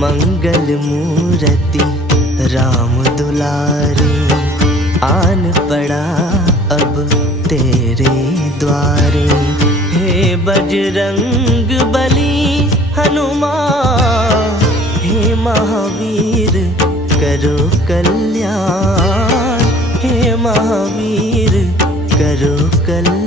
मंगल मूर्ति राम दुलारे, आन पड़ा अब तेरे द्वारे। हे बजरंग बली हनुमान, हे महावीर करो कल्याण, हे महावीर करो कल्याण।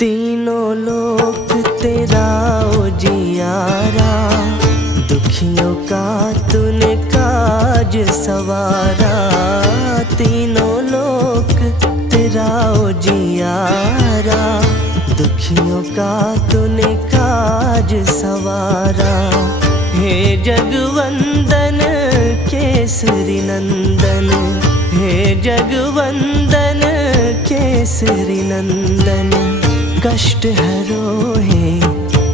तीनों लोक तेरा उजियारा, दुखियों का तूने काज सवारा। तीनों लोक तेरा उजियारा, दुखियों का तूने काज सवारा। हे जगवंदन केसरी नंदन, हे जगवंदन केसरी नंदन। कष्ट हरो हे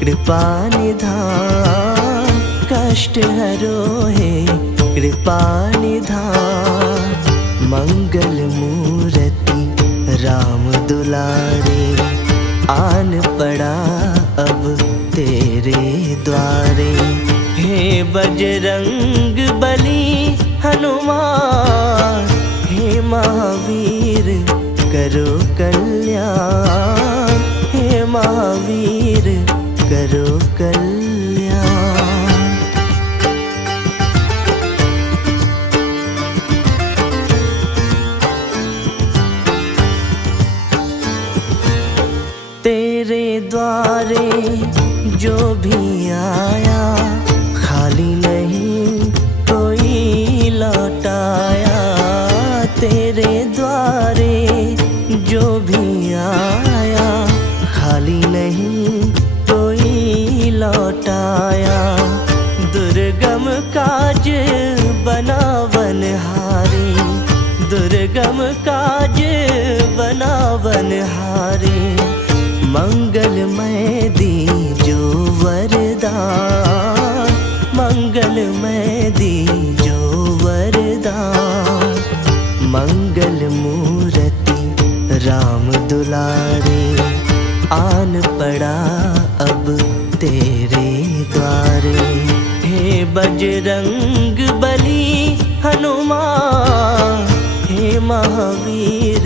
कृपा निधान, कष्ट हरो हे कृपा निधान। मंगल मूर्ति राम दुलारे, आन पड़ा अब तेरे द्वारे। हे बजरंग बली हनुमान, हे महावीर करो कल्याण, हे महावीर करो कल्याण। तेरे द्वारे जो भी आया, खाली नहीं कोई लौटाया। तेरे द्वारे जो भी आया, खाली नहीं कोई लौटाया। दुर्गम काज बनावनहारे, दुर्गम काज बनावनहारे। मंगलमय दीजो वरदान, मंगलमय दीजो वरदान। मंगल मूर्ति राम दुलारे, आन पड़ा अब तेरे द्वारे। हे बजरंग बली हनुमान, हे महावीर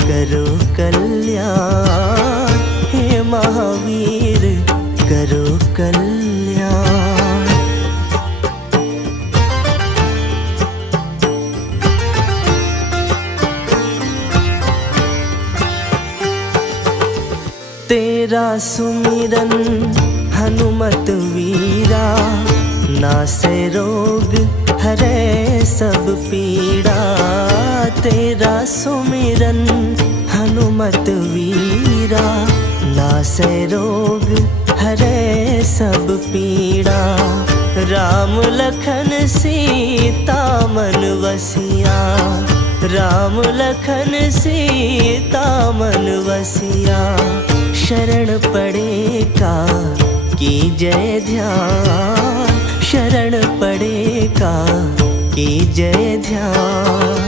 करो कल्याण, हे महावीर करो कल्याण। तेरा सुमिरन हनुमत वीरा, नासे रोग हरे सब पीड़ा। तेरा सुमिरन हनुमत वीरा, नासे रोग हरे सब पीड़ा। राम लखन सीता मन वसिया, राम लखन सीता मन वसिया। शरण पड़े का की जय ध्यान, शरण पड़े का की जय ध्यान।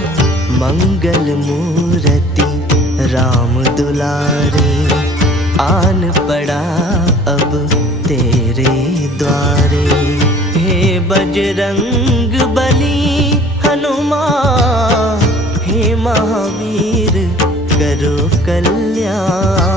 मंगल मूर्ति राम दुलारे, आन पड़ा अब तेरे द्वारे। हे बजरंग बली हनुमान, हे महावीर करो कल्याण,